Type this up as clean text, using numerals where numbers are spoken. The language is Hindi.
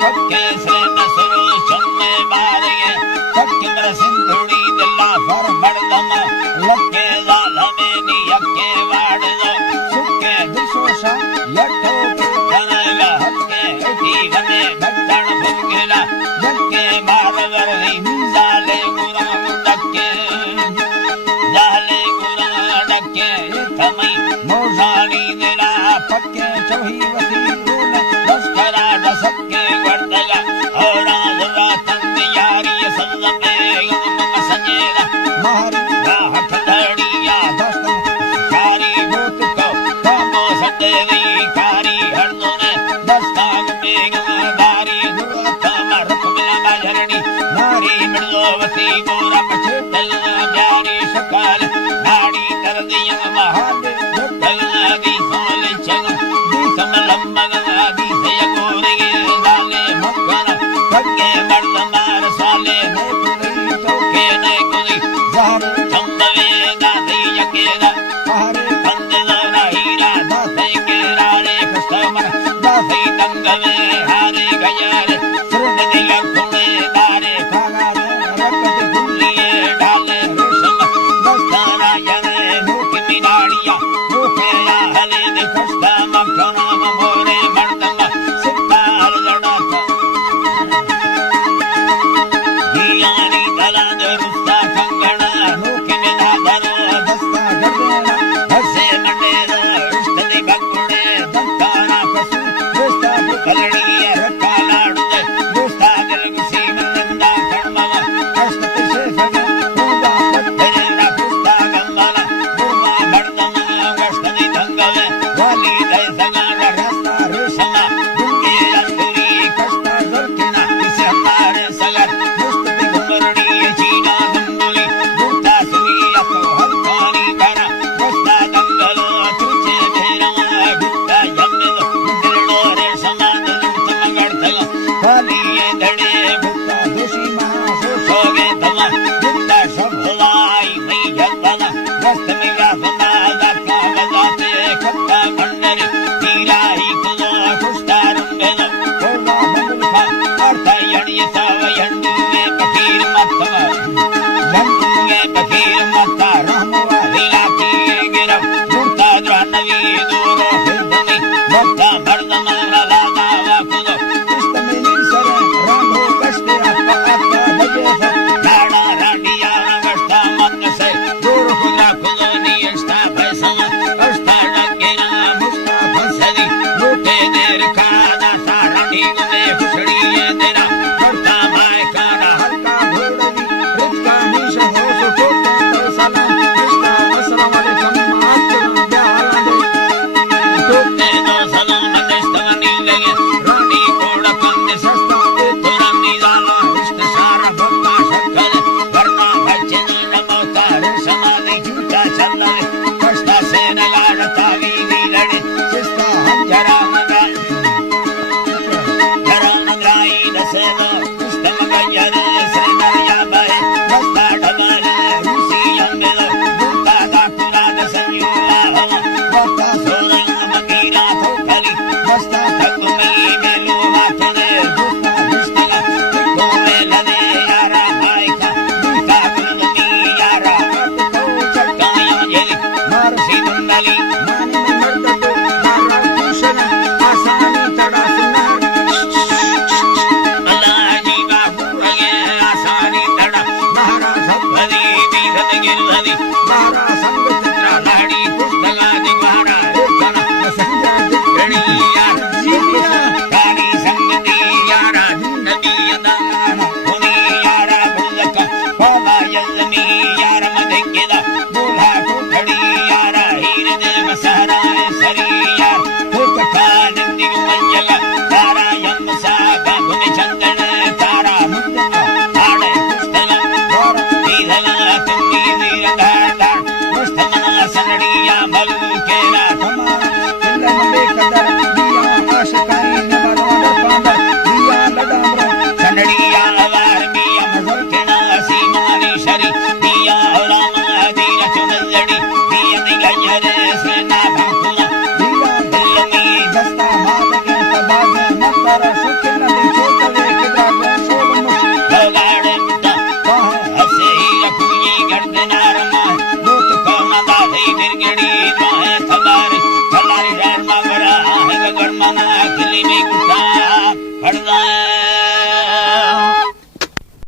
पक्के से नसरो चन्ने मारे पक्के मर सिंधुड़ी दिला फर मर्दम लक्के लाल में नी यक्के वाड़ दो सुक्के दुसोसा यट्ठो कनगा हक्के जीवने भक्तन भुगला यक्के मारवर निंदाले गुरा डक्के जाले गुरा डक्के थमई मोजानी दिला पक्के चोही वसी रूल दस्करा दसक्के वर्दगा और आदवा तंद यारी सल्लमे युम सजेला मारी राहत धड़िया दस्त कारी भूत को कामो सदेवी कारी हरदोने दस्ताग में गारी दुआता मरक बिला बाजरनी नारी मृदोवती गोरा पछतल प्यारी शकल नाड़ी तरदिया महान दुतल दी सोल चंग दी समलंबग दी से गोरे लाले मक्कन पक्के मर्द मार साले ने कुली चौके ने कुली जार चंदवे दादी यकेदा हरे बंदे ना हीरा दासे के राले कस्टमर दासे दंगवे हारे गयारे सुन दिया खुने दारे खाना रकत गुलिए डाले रेशम दस्ताना यने मुख मिनाड़िया मुखे या हले ने कष्टा मखना मोरे मर्दम सितार लड़ाता यानी दलान रुस्ता कंगना मुख में धारो दस्ता गदेना हसे मंडेरा इष्टदी बकुड़े दंताना कसु रुस्ता बुकलड़ी रखा लाड़ुदे रुस्ता गलगिसी मंदा कर्मवा अष्टति से सगा पूजा पत्थरेरा रुस्ता गम्मला गुमा मर्दमा गष्टदी धंगवे वाली दय सगा रस्ता रेशमा दुंगे अंतरी कष्टा जरकिना इसे हमारे सगर मुस्तदी घुमरड़ी चीना दंगली दुर्ता सुनिया तो हल्कानी करा रस्ता दंगलो तुझे भेरा गुप्ता यम्मे मुंडलो रेशमा दुर्त मगड़तला वाली धड़े भुक्ता दोषी महा सोगे तमा दुर्ता शब्दलाई नहीं जगबना रस्त में व्यासना दाखा बजाते कत्ता मंडरी तीरा ही कुदा खुशता रंगेलो कोगा बंगुलफा अर्थ यणी साव यंडुवे बकीर मत्तवा यंडुवे बकीर मत्ता रहमवा हिला की गिरफ दुर्ता द्रनवी दूरो हिंदमी भक्ता